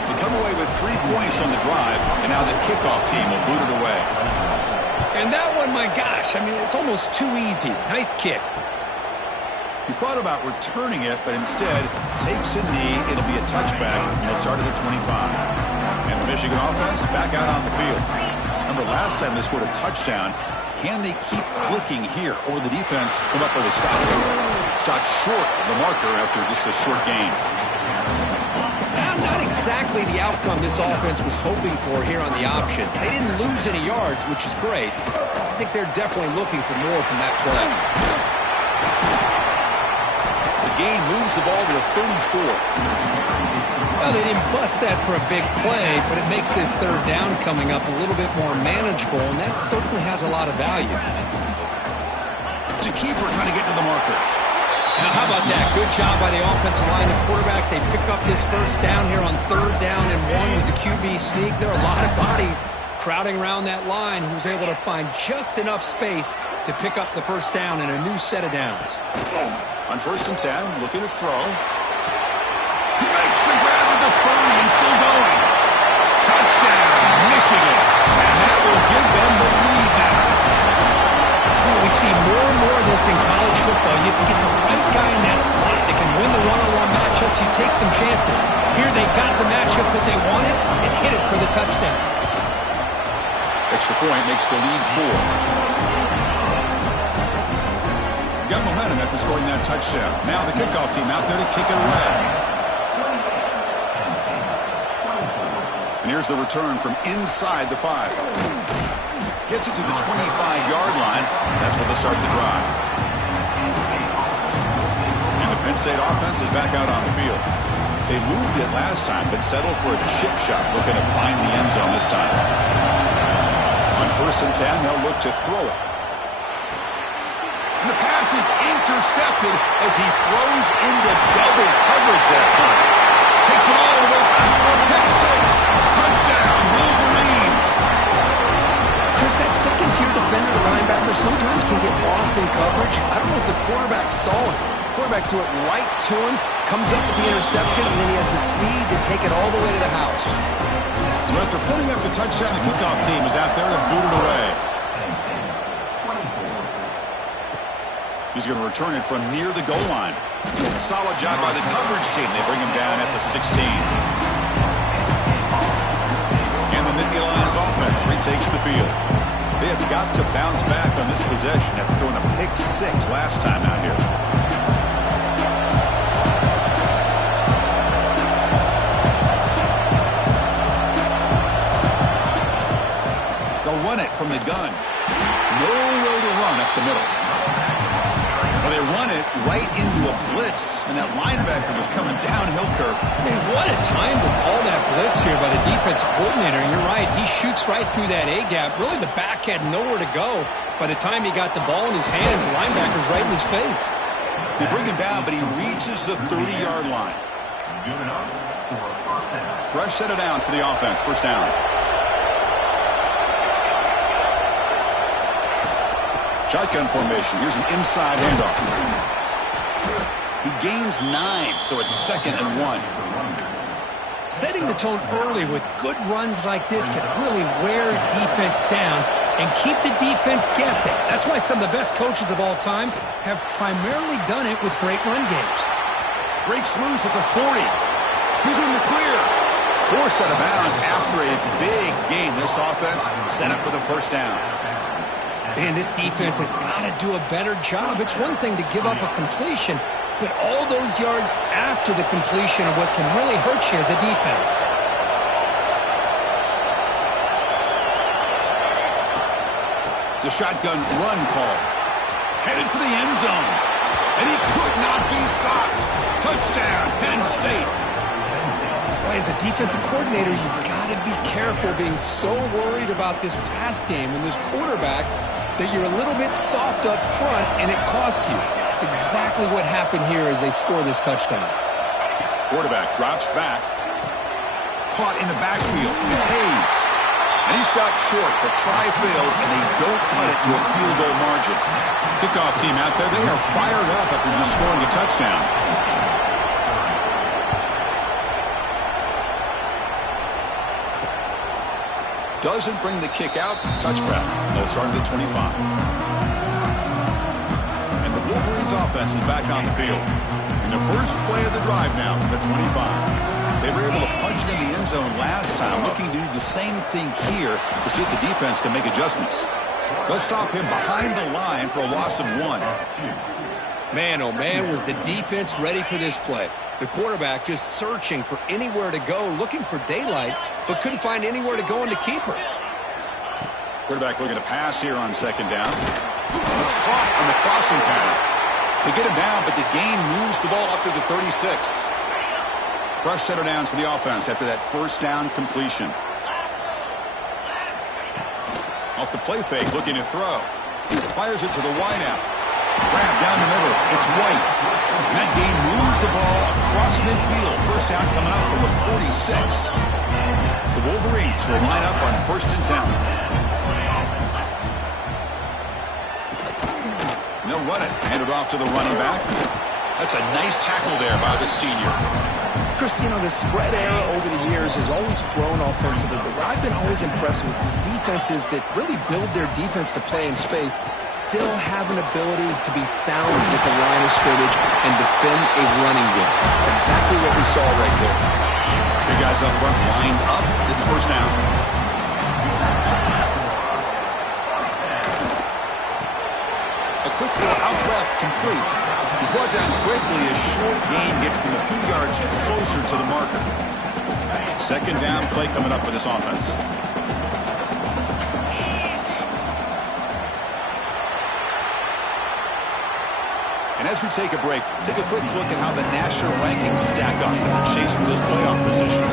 They come away with 3 points on the drive, and now the kickoff team will boot it away. And that one, my gosh, I mean, it's almost too easy. Nice kick. He thought about returning it, but instead takes a knee. It'll be a touchback, and they'll start at the 25. And the Michigan offense back out on the field. Remember, last time they scored a touchdown. Can they keep clicking here, or the defense come up with a stop? Stop short of the marker after just a short gain. Not exactly the outcome this offense was hoping for here on the option. They didn't lose any yards, which is great. I think they're definitely looking for more from that play. Gain moves the ball to the 34. Well, they didn't bust that for a big play, but it makes this 3rd down coming up a little bit more manageable, and that certainly has a lot of value. To keeper trying to get to the marker. Now, how about that? Good job by the offensive line and quarterback. They pick up this 1st down here on 3rd down and 1 with the QB sneak. There are a lot of bodies crowding around that line, who was able to find just enough space to pick up the 1st down and a new set of downs. On 1st and 10, looking to throw. He makes the grab at the 30 and still going. Touchdown, Michigan. And that will give them the lead now. Oh, we see more and more of this in college football. If you get the right guy in that slot that can win the one-on-one matchups, you take some chances. Here they got the matchup that they wanted and hit it for the touchdown. Extra point makes the lead 4. Got momentum after scoring that touchdown. Now the kickoff team out there to kick it away. And here's the return from inside the 5. gets it to the 25-yard line. That's where they'll start the drive. And the Penn State offense is back out on the field. They moved it last time, but settled for a chip shot, looking to find the end zone this time. On 1st and 10, they'll look to throw it. And the pass is intercepted as he throws into double coverage that time. Takes it all the way back for a pick six. Touchdown, Wolverines. Chris, that second-tier defender, the linebacker, sometimes can get lost in coverage. I don't know if the quarterback saw him. Quarterback threw it right to him, comes up with the interception, and then he has the speed to take it all the way to the house. So after putting up the touchdown, the kickoff team is out there to boot it away. He's going to return it from near the goal line. Solid job by the coverage team. They bring him down at the 16. And the Nittany Lions offense retakes the field. They have got to bounce back on this possession after throwing a pick six last time out here. They'll run it from the gun. No way to run up the middle. Well, they run it right into a blitz, and that linebacker was coming downhill, Kirk. Man, what a time to call that blitz here by the defensive coordinator. And you're right, he shoots right through that A-gap. Really, the back had nowhere to go. By the time he got the ball in his hands, the linebacker's right in his face. They bring him down, but he reaches the 30-yard line. Fresh set of downs for the offense. First down. Shotgun formation. Here's an inside handoff. He gains 9, so it's 2nd and 1. Setting the tone early with good runs like this can really wear defense down and keep the defense guessing. That's why some of the best coaches of all time have primarily done it with great run games. Breaks loose at the 40. He's in the clear. 4 set of bounds after a big game. This offense set up with a first down. Man, this defense has got to do a better job. It's one thing to give up a completion, but all those yards after the completion are what can really hurt you as a defense. It's a shotgun run call. Headed for the end zone. And he could not be stopped. Touchdown, Penn State. Boy, as a defensive coordinator, you've got to be careful being so worried about this pass game and this quarterback that you're a little bit soft up front and it costs you. It's exactly what happened here as they score this touchdown. Quarterback drops back. Caught in the backfield. It's Hayes. And he stops short. The try fails, and they don't cut it to a field goal margin. Kickoff team out there, they are fired up after just scoring a touchdown. Doesn't bring the kick out. Touchback. They'll start at the 25. And the Wolverines offense is back on the field. In the first play of the drive now from the 25. They were able to punch it in the end zone last time, looking to do the same thing here to see if the defense can make adjustments. They'll stop him behind the line for a loss of 1. Man, oh man, was the defense ready for this play. The quarterback just searching for anywhere to go, looking for daylight, but couldn't find anywhere to go in the keeper. Quarterback looking to pass here on 2nd down. It's caught on the crossing pattern. They get him down, but the gain moves the ball up to the 36. Fresh set of downs for the offense after that first down completion. Off the play fake, looking to throw. Fires it to the wideout. Grab down the middle. It's White. And that gain moves the ball across midfield. First down coming up from the 46. The Wolverines will line up on 1st and 10. They'll run it. Hand it off to the running back. That's a nice tackle there by the senior. Chris, you know, the spread era over the years has always grown offensively, but what I've been always impressed with defenses that really build their defense to play in space still have an ability to be sound at the line of scrimmage and defend a running game. It's exactly what we saw right there. Big guys up front lined up. It's first down. A quick little out left complete. He's brought down quickly. A short gain gets them a few yards closer to the marker. 2nd down play coming up for this offense. As we take a break, take a quick look at how the national rankings stack up in the chase for those playoff positions.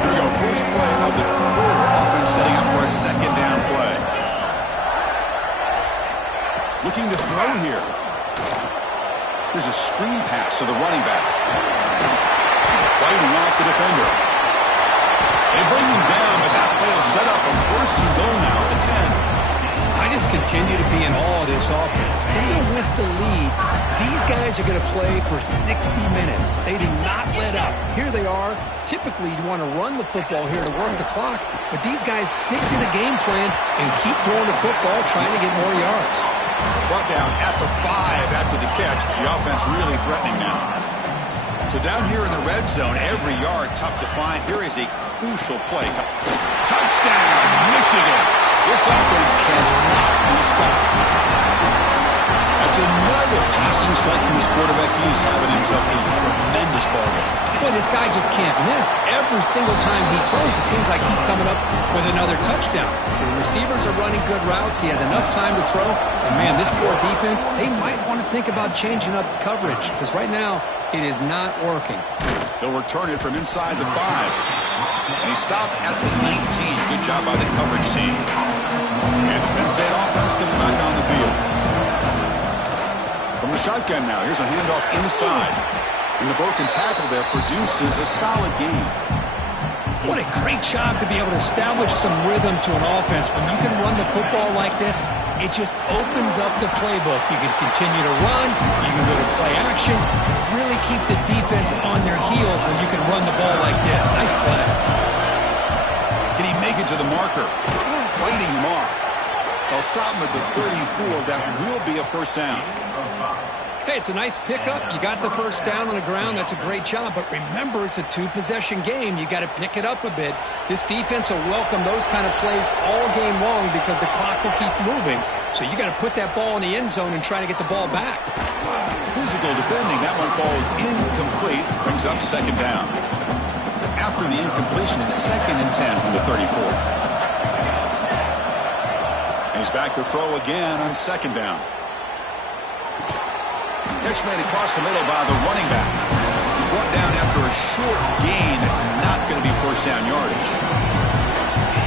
Here we go, first play of the quarter. Offense setting up for a second down play. Looking to throw here. Here's a screen pass to the running back. Fighting off the defender. They bring him down, but that play will set up a first and goal now at the 10. I just continue to be in awe of this offense. Even with the lead, these guys are going to play for 60 minutes. They do not let up. Here they are. Typically, you want to run the football here to work the clock, but these guys stick to the game plan and keep throwing the football, trying to get more yards. Brought down at the 5 after the catch. The offense really threatening now. So down here in the red zone, every yard tough to find. Here is a crucial play. Touchdown, Michigan. This offense cannot be stopped. That's another passing strike from this quarterback. He is having himself a tremendous ball game. Boy, this guy just can't miss. Every single time he throws, it seems like he's coming up with another touchdown. The receivers are running good routes. He has enough time to throw. And, man, this poor defense, they might want to think about changing up coverage because right now it is not working. They'll return it from inside the 5. And he stopped at the 19. Good job by the coverage team. And the Penn State offense comes back on the field. From the shotgun now, here's a handoff inside. And the broken tackle there produces a solid gain. What a great job to be able to establish some rhythm to an offense. When you can run the football like this, it just opens up the playbook. You can continue to run. You can go to play action. Really keep the defense on their heels when you can run the ball like this. Nice play. Can he make it to the marker? Fighting him off. They'll stop him at the 34. That will be a first down. Hey, it's a nice pickup. You got the first down on the ground. That's a great job. But remember, it's a two-possession game. You got to pick it up a bit. This defense will welcome those kind of plays all game long because the clock will keep moving. So you got to put that ball in the end zone and try to get the ball back. Physical defending. That one falls incomplete. Brings up second down. After the incompletion, it's 2nd and 10 from the 34. And he's back to throw again on second down. Catch made across the middle by the running back. He's brought down after a short gain. That's not going to be first down yardage.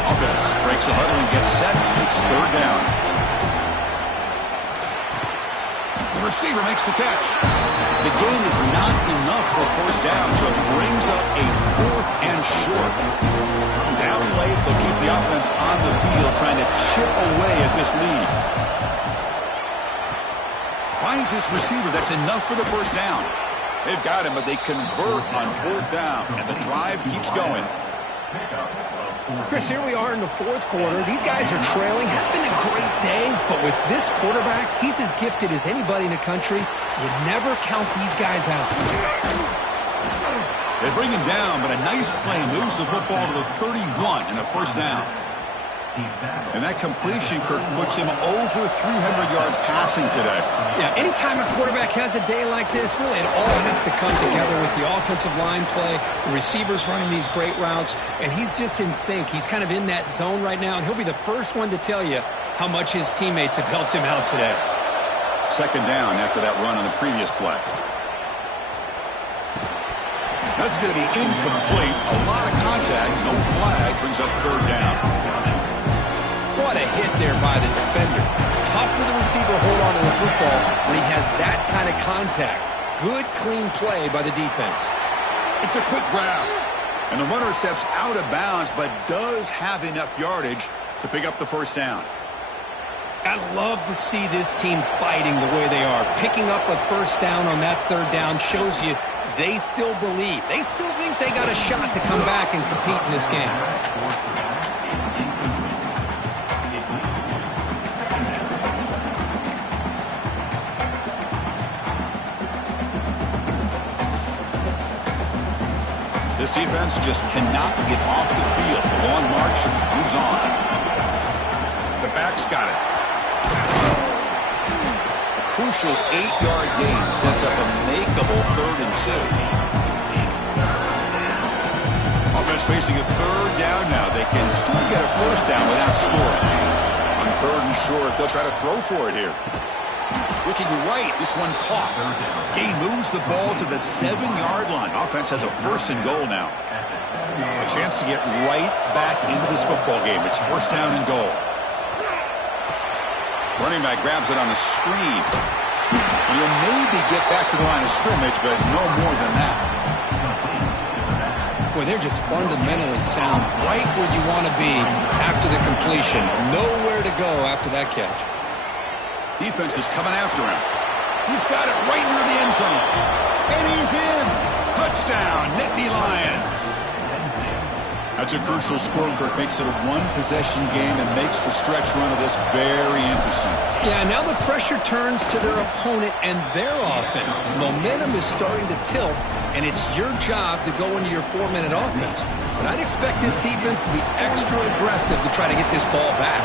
Offense breaks the huddle and gets set. It's third down. The receiver makes the catch. The gain is not enough for first down, so it brings up a 4th and short. Down late, they'll keep the offense on the field trying to chip away at this lead. Finds this receiver. That's enough for the first down. They've got him, but they convert on 4th down, and the drive keeps going. Chris, here we are in the 4th quarter. These guys are trailing. Had been a great day, but with this quarterback, he's as gifted as anybody in the country. You never count these guys out. They bring him down, but a nice play moves the football to the 31 and a first down. And that completion, Kirk, puts him over 300 yards passing today. Yeah, anytime a quarterback has a day like this, really it all has to come together with the offensive line play, the receivers running these great routes, and he's just in sync. He's kind of in that zone right now, and he'll be the first one to tell you how much his teammates have helped him out today. Second down after that run on the previous play. That's going to be incomplete. A lot of contact, no flag, brings up third down. What a hit there by the defender. Tough for the receiver to hold on to the football when he has that kind of contact. Good, clean play by the defense. It's a quick grab. And the runner steps out of bounds, but does have enough yardage to pick up the first down. I love to see this team fighting the way they are. Picking up a first down on that third down shows you they still believe. They still think they got a shot to come back and compete in this game. This defense just cannot get off the field. The long march moves on. The back's got it. A crucial 8-yard gain sets up a makeable 3rd and 2. Offense facing a third down now. They can still get a first down without scoring. On third and short, they'll try to throw for it here. Looking right, this one caught. Gain moves the ball to the 7-yard line. Offense has a first and goal now. A chance to get right back into this football game. It's first down and goal. Running back grabs it on a screen. He'll maybe get back to the line of scrimmage, but no more than that. Boy, they're just fundamentally sound right where you want to be after the completion. Nowhere to go after that catch. Defense is coming after him. He's got it right near the end zone. And he's in. Touchdown, Nittany Lions. That's a crucial score. Kirk makes it a one-possession game and makes the stretch run of this very interesting. Yeah, now the pressure turns to their opponent and their offense. The momentum is starting to tilt, and it's your job to go into your 4-minute offense. But I'd expect this defense to be extra aggressive to try to get this ball back.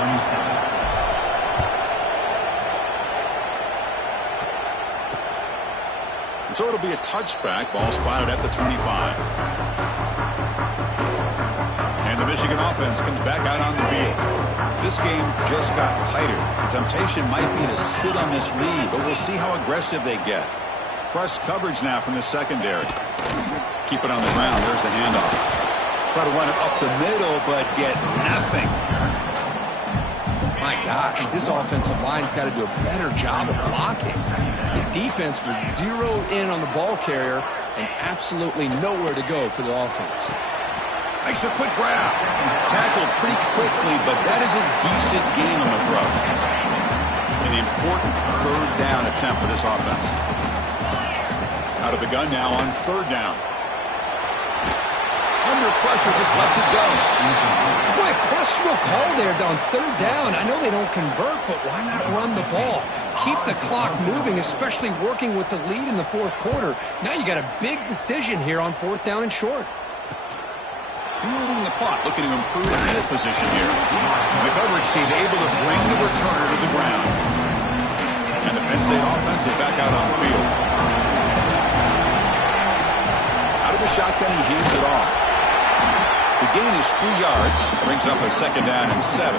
So it'll be a touchback. Ball spotted at the 25. And the Michigan offense comes back out on the field. This game just got tighter. The temptation might be to sit on this lead, but we'll see how aggressive they get. Press coverage now from the secondary. Keep it on the ground. There's the handoff. Try to run it up the middle, but get nothing. My gosh, this offensive line's got to do a better job of blocking. The defense was zeroed in on the ball carrier and absolutely nowhere to go for the offense. Makes a quick grab. Tackled pretty quickly, but that is a decent gain on the throw. An important third down attempt for this offense. Out of the gun now on third down. Under pressure, just lets it go. Boy, questionable call there on third down. I know they don't convert, but why not run the ball? Keep the clock moving, especially working with the lead in the fourth quarter. Now you got a big decision here on fourth down and short. Fielding the clock, looking to improve field position here. The coverage team able to bring the returner to the ground. And the Penn State offense is back out on the field. Out of the shotgun, he hands it off. The gain is 3 yards, brings up a second down and 7.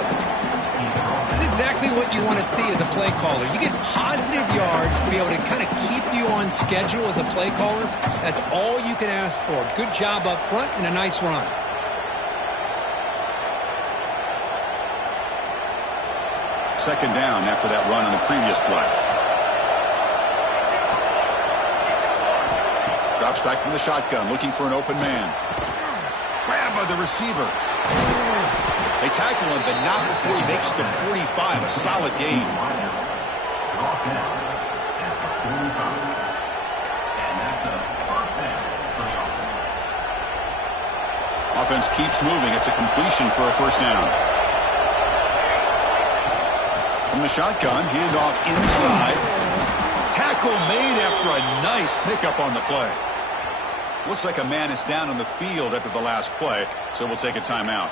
This is exactly what you want to see as a play caller. You get positive yards to be able to kind of keep you on schedule as a play caller. That's all you can ask for. Good job up front and a nice run. Second down after that run on the previous play. Drops back from the shotgun, looking for an open man. Grab by the receiver. They tackle him, but not before he makes the 45. A solid gain. Offense keeps moving. It's a completion for a first down. From the shotgun, handoff inside. Tackle made after a nice pickup on the play. Looks like a man is down on the field after the last play, so we'll take a timeout.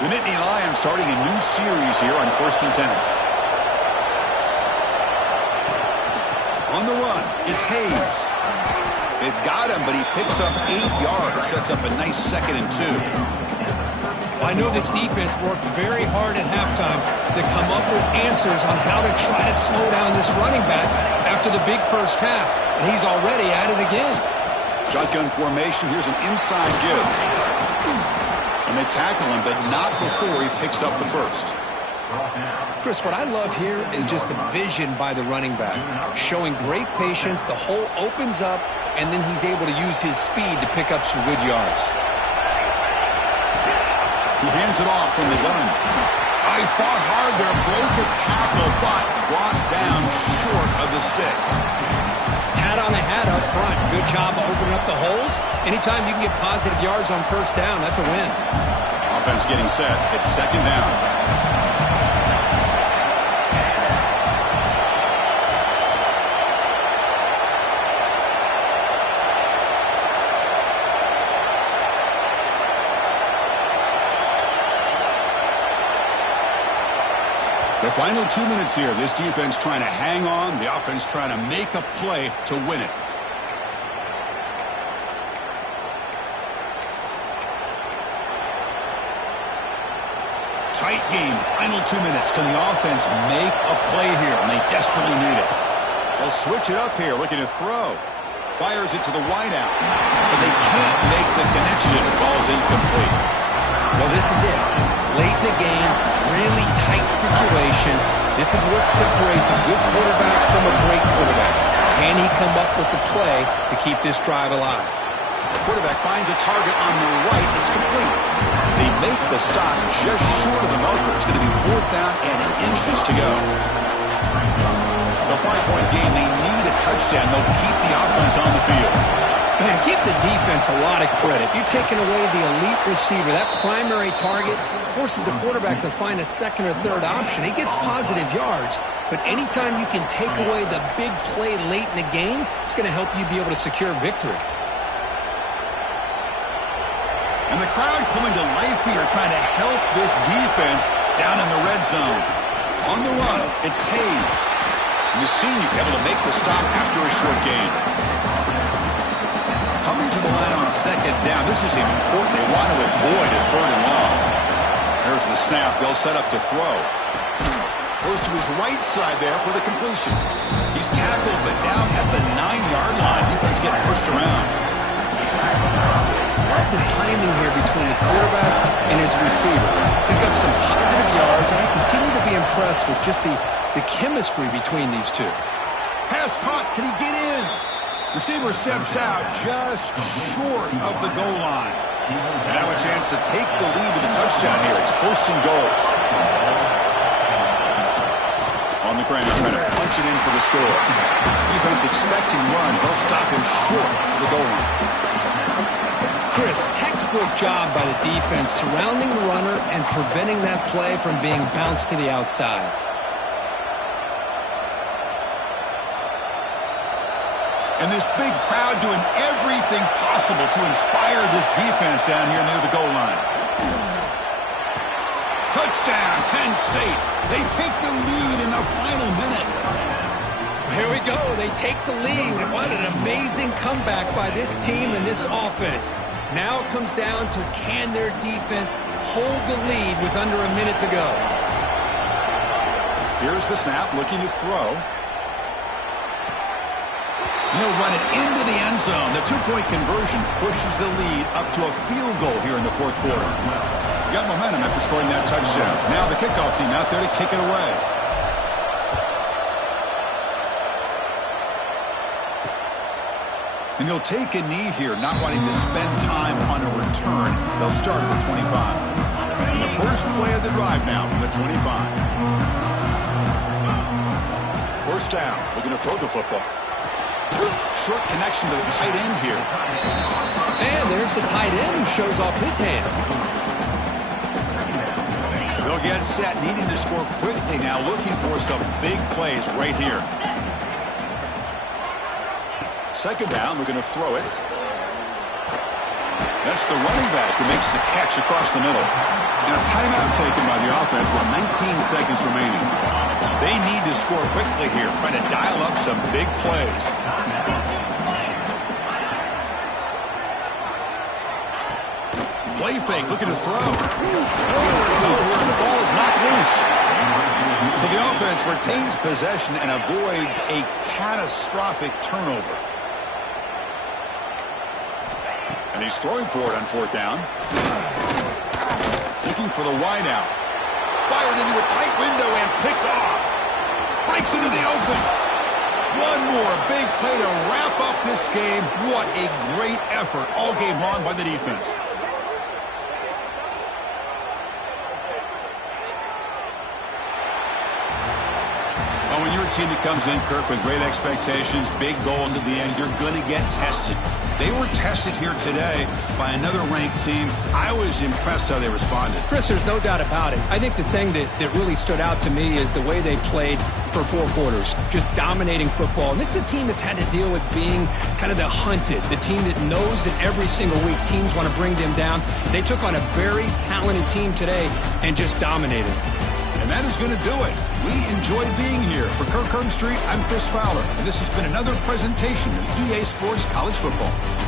The Nittany Lions starting a new series here on 1st and 10. On the run, it's Hayes. They've got him, but he picks up 8 yards, sets up a nice 2nd and 2. I know this defense worked very hard at halftime to come up with answers on how to try to slow down this running back after the big first half, and he's already at it again. Shotgun formation, here's an inside give. And they tackle him, but not before he picks up the first. Chris, what I love here is just the vision by the running back, showing great patience. The hole opens up, and then he's able to use his speed to pick up some good yards. He hands it off from the gun. He fought hard there, broke a tackle, but brought down short of the sticks. Hat on a hat up front. Good job of opening up the holes. Anytime you can get positive yards on first down, that's a win. Offense getting set. It's second down. The final 2 minutes here. This defense trying to hang on. The offense trying to make a play to win it. Tight game. Final 2 minutes. Can the offense make a play here? And they desperately need it. They'll switch it up here, looking to throw. Fires it to the wideout. But they can't make the connection. Ball's incomplete. Well, this is it. Late in the game, really tight situation. This is what separates a good quarterback from a great quarterback. Can he come up with the play to keep this drive alive? The quarterback finds a target on the right. It's complete. They make the stop just short of the marker. It's going to be 4th down and inches to go. It's a 5-point game. They need a touchdown. They'll keep the offense on the field. Man, give the defense a lot of credit. You're taking away the elite receiver. That primary target forces the quarterback to find a second or third option. He gets positive yards, but anytime you can take away the big play late in the game, it's going to help you be able to secure victory. And the crowd coming to life here, trying to help this defense down in the red zone. On the run, it's Hayes. And the senior able to make the stop after a short gain. Coming to the line on 2nd down. This is important. They want to avoid a 3rd and long. There's the snap. They'll set up to throw. Goes to his right side there for the completion. He's tackled, but down at the 9-yard line. Defense getting pushed around. Love the timing here between the quarterback and his receiver. Pick up some positive yards, and I continue to be impressed with just the chemistry between these two. Pass caught. Can he get in? Receiver steps out just short of the goal line. And now a chance to take the lead with a touchdown here. It's 1st and goal. On the ground, trying to punch it in for the score. Defense expecting run. They'll stop him short of the goal line. Chris, textbook job by the defense surrounding the runner and preventing that play from being bounced to the outside. And this big crowd doing everything possible to inspire this defense down here near the goal line. Touchdown, Penn State. They take the lead in the final minute. Here we go. They take the lead. What an amazing comeback by this team and this offense. Now it comes down to can their defense hold the lead with under a minute to go. Here's the snap, looking to throw. He'll run it into the end zone. The 2-point conversion pushes the lead up to a field goal here in the 4th quarter. Got momentum after scoring that touchdown. Now the kickoff team out there to kick it away. And he'll take a knee here, not wanting to spend time on a return. They'll start at the 25. And the first play of the drive now from the 25. 1st down, looking to throw the football. Short connection to the tight end here. And there's the tight end who shows off his hands. They'll get set, needing to score quickly now, looking for some big plays right here. 2nd down, we're going to throw it. That's the running back who makes the catch across the middle. And a timeout taken by the offense with 19 seconds remaining. They need to score quickly here, trying to dial up some big plays. Play fake, looking to throw. Nowhere to go here, and the ball is knocked loose. So the offense retains possession and avoids a catastrophic turnover. And he's throwing for it on 4th down. Looking for the wideout. Fired into a tight window and picked off. Breaks into the open. One more big play to wrap up this game. What a great effort all game long by the defense. When you're a team that comes in, Kirk, with great expectations, big goals at the end, you're going to get tested. They were tested here today by another ranked team. I was impressed how they responded. Chris, there's no doubt about it. I think the thing that really stood out to me is the way they played for 4 quarters, just dominating football. And this is a team that's had to deal with being kind of the hunted, the team that knows that every single week teams want to bring them down. They took on a very talented team today and just dominated. And that is going to do it. We enjoyed being here. For Kirk Street, I'm Chris Fowler. And this has been another presentation of EA Sports College Football.